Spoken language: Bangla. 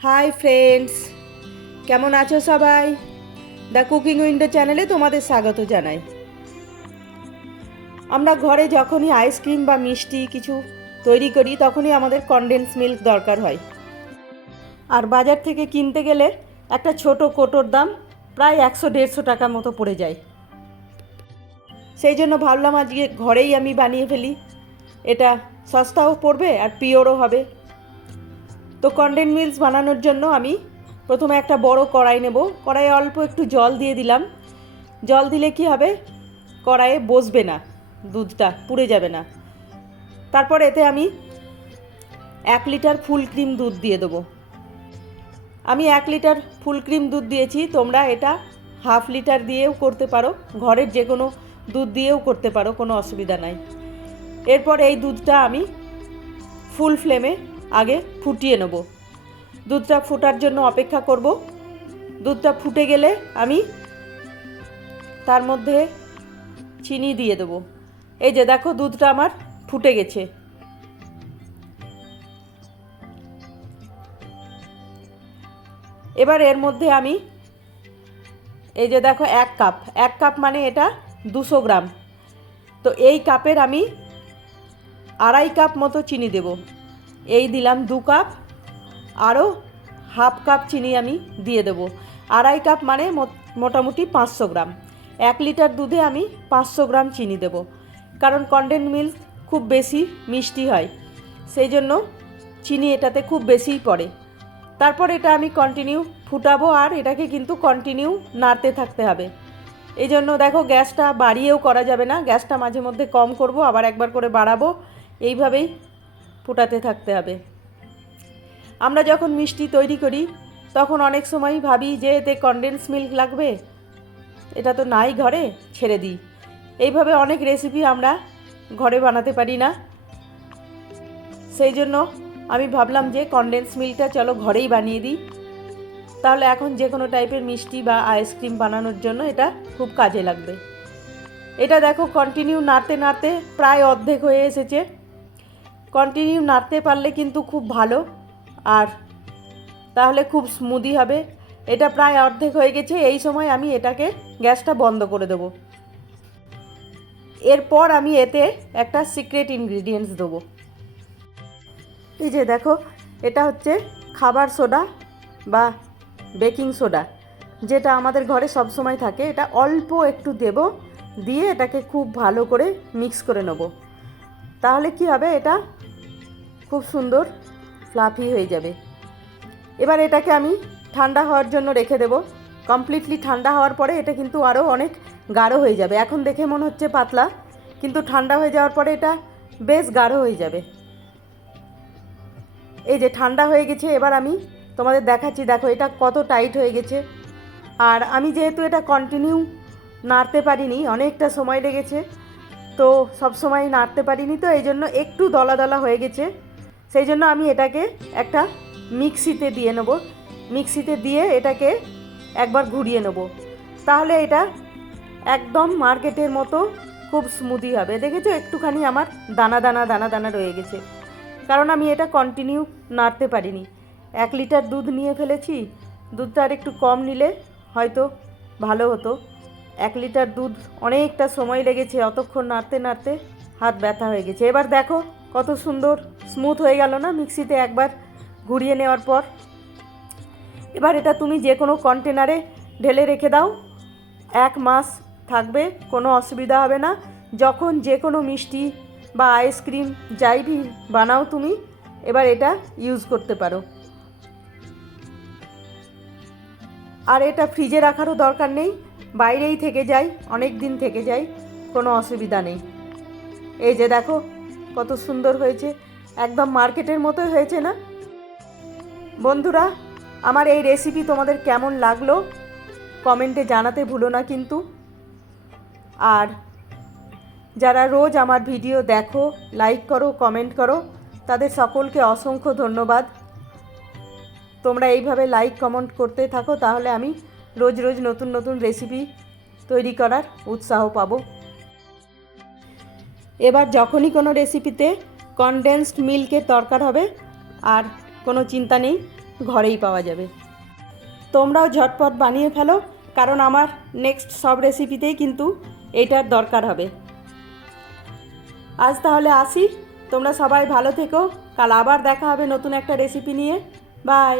হাই ফ্রেন্ডস কেমন আছো সবাই? দ্য কুকিং উইন্ডো চ্যানেলে তোমাদের স্বাগত জানাই। আমরা ঘরে যখনই আইসক্রিম বা মিষ্টি কিছু তৈরি করি, তখনই আমাদের কনডেন্স মিল্ক দরকার হয়। আর বাজার থেকে কিনতে গেলে একটা ছোট কোটোর দাম প্রায় একশো দেড়শো টাকা মতো পড়ে যায়। সেই জন্য ভাবলাম আজকে ঘরেই আমি বানিয়ে ফেলি। এটা সস্তাও পড়বে আর পিওরও হবে। তো কন্ডেন মিলস বানানোর জন্য আমি প্রথমে একটা বড় কড়াই নেব। কড়াইয়ে অল্প একটু জল দিয়ে দিলাম। জল দিলে কি হবে? কড়াইয়ে বসবে না। দুধটা পুড়ে যাবে না। তারপর এতে আমি এক লিটার ফুল ক্রিম দুধ দিয়ে দেবো। আমি এক লিটার ফুল ক্রিম দুধ দিয়েছি। তোমরা এটা হাফ লিটার দিয়েও করতে পারো। ঘরের যে কোনো দুধ দিয়েও করতে পারো। কোনো অসুবিধা নাই। এরপর এই দুধটা আমি ফুল ফ্লেমে আগে ফুটিয়ে নেব। দুধটা ফোটার জন্য অপেক্ষা করব। দুধটা ফুটে গেলে আমি তার মধ্যে চিনি দিয়ে দেবো। এই যে দেখো দুধটা আমার ফুটে গেছে। এবার এর মধ্যে আমি এই যে দেখো এক কাপ এক কাপ মানে এটা দুশো গ্রাম। তো এই কাপের আমি আড়াই কাপ মতো চিনি দেব। এই দিলাম দু কাপ, আরও হাফ কাপ চিনি আমি দিয়ে দেব। আড়াই কাপ মানে মোটামুটি পাঁচশো গ্রাম। এক লিটার দুধে আমি পাঁচশো গ্রাম চিনি দেব। কারণ কন্ডেন্ট মিল্ক খুব বেশি মিষ্টি হয়, সেই জন্য চিনি এটাতে খুব বেশিই পড়ে। তারপর এটা আমি কন্টিনিউ ফুটাবো আর এটাকে কিন্তু কন্টিনিউ নাড়তে থাকতে হবে। এই জন্য দেখো গ্যাসটা বাড়িয়েও করা যাবে না, গ্যাসটা মাঝে মধ্যে কম করব, আবার একবার করে বাড়াবো। এইভাবেই ফুটাতে থাকতে হবে। আমরা যখন মিষ্টি তৈরি করি, তখন অনেক সময় ভাবি যে এতে কনডেন্স মিল্ক লাগবে। এটা তো নাই ঘরে, ছেড়ে দিই। এইভাবে অনেক রেসিপি আমরা ঘরে বানাতে পারি না। সেই জন্য আমি ভাবলাম যে কনডেন্স মিল্কটা চলো ঘরেই বানিয়ে দিই। তাহলে এখন যে কোনো টাইপের মিষ্টি বা আইসক্রিম বানানোর জন্য এটা খুব কাজে লাগবে। এটা দেখো কন্টিনিউ নাড়তে নাড়তে প্রায় অর্ধেক হয়ে এসেছে। কন্টিনিউ নাড়তে পারলে কিন্তু খুব ভালো। আর তাহলে খুব স্মুদি হবে। এটা প্রায় অর্ধেক হয়ে গেছে। এই সময় আমি এটাকে গ্যাসটা বন্ধ করে দেবো। এরপর আমি এতে একটা সিক্রেট ইনগ্রিডিয়েন্টস দেবো। এই যে দেখো, এটা হচ্ছে খাবার সোডা বা বেকিং সোডা যেটা আমাদের ঘরে সব সময় থাকে। এটা অল্প একটু দেব, দিয়ে এটাকে খুব ভালো করে মিক্স করে নেব। তাহলে কি হবে? এটা খুব সুন্দর ফ্লাফি হয়ে যাবে। এবার এটাকে আমি ঠান্ডা হওয়ার জন্য রেখে দেব। কমপ্লিটলি ঠান্ডা হওয়ার পরে এটা কিন্তু আরও অনেক গাঢ় হয়ে যাবে। এখন দেখে মনে হচ্ছে পাতলা, কিন্তু ঠান্ডা হয়ে যাওয়ার পরে এটা বেশ গাঢ় হয়ে যাবে। এই যে ঠান্ডা হয়ে গেছে, এবার আমি তোমাদের দেখাচ্ছি, দেখো এটা কত টাইট হয়ে গেছে। আর আমি যেহেতু এটা কন্টিনিউ নাড়তে পারিনি, অনেকটা সময় লেগেছে, তো সব সময় নাড়তে পারিনি, তো এই জন্য একটু দলা দলা হয়ে গেছে। সেই জন্য আমি এটাকে একটা মিক্সিতে দিয়ে নেব। মিক্সিতে দিয়ে এটাকে একবার ঘুরিয়ে নেব। তাহলে এটা একদম মার্কেটের মতো খুব স্মুদি হবে। দেখেছ? একটুখানি আমার দানা দানা দানা দানা রয়ে গেছে। কারণ আমি এটা কন্টিনিউ নাড়তে পারিনি। এক লিটার দুধ নিয়ে ফেলেছি। দুধটা আর একটু কম নিলে হয়তো ভালো হতো। এক লিটার দুধ অনেকটা সময় লেগেছে। অতক্ষণ নাড়তে নাড়তে হাত ব্যথা হয়ে গেছে। এবার দেখো কত সুন্দর স্মুথ হয়ে গেল না মিক্সিতে একবার ঘুরিয়ে নেওয়ার পর? এবার এটা তুমি যে কোনো কন্টেনারে ঢেলে রেখে দাও। এক মাস থাকবে, কোনো অসুবিধা হবে না। যখন যে কোনো মিষ্টি বা আইসক্রিম যাই ভি বানাও তুমি, এবার এটা ইউজ করতে পারো। আর এটা ফ্রিজে রাখারও দরকার নেই, বাইরেই থেকে যায়, অনেক দিন থেকে যায়, কোনো অসুবিধা নেই। এই যে দেখো কত সুন্দর হয়েছে। একদম মার্কেটের মতোই হয়েছে না? বন্ধুরা, আমার এই রেসিপি তোমাদের কেমন লাগল? কমেন্টে জানাতে ভুলো না কিন্তু। আর যারা রোজ আমার ভিডিও দেখো লাইক করো কমেন্ট করো, তাদের সকলকে অসংখ্য ধন্যবাদ। তোমরা এইভাবে লাইক কমেন্ট করতে থাকো, তাহলে আমি রোজ রোজ নতুন নতুন রেসিপি তৈরি করার উৎসাহ পাবো। এবার যখনই কোনো রেসিপিতে কনডেন্সড মিল্কের দরকার হবে, আর কোনো চিন্তা নেই, ঘরেই পাওয়া যাবে। তোমরাও ঝটপট বানিয়ে ফেলো, কারণ আমার নেক্সট সব রেসিপিতেই কিন্তু এটার দরকার হবে। আজ তাহলে আসি, তোমরা সবাই ভালো থেকো, কাল আবার দেখা হবে নতুন একটা রেসিপি নিয়ে। বাই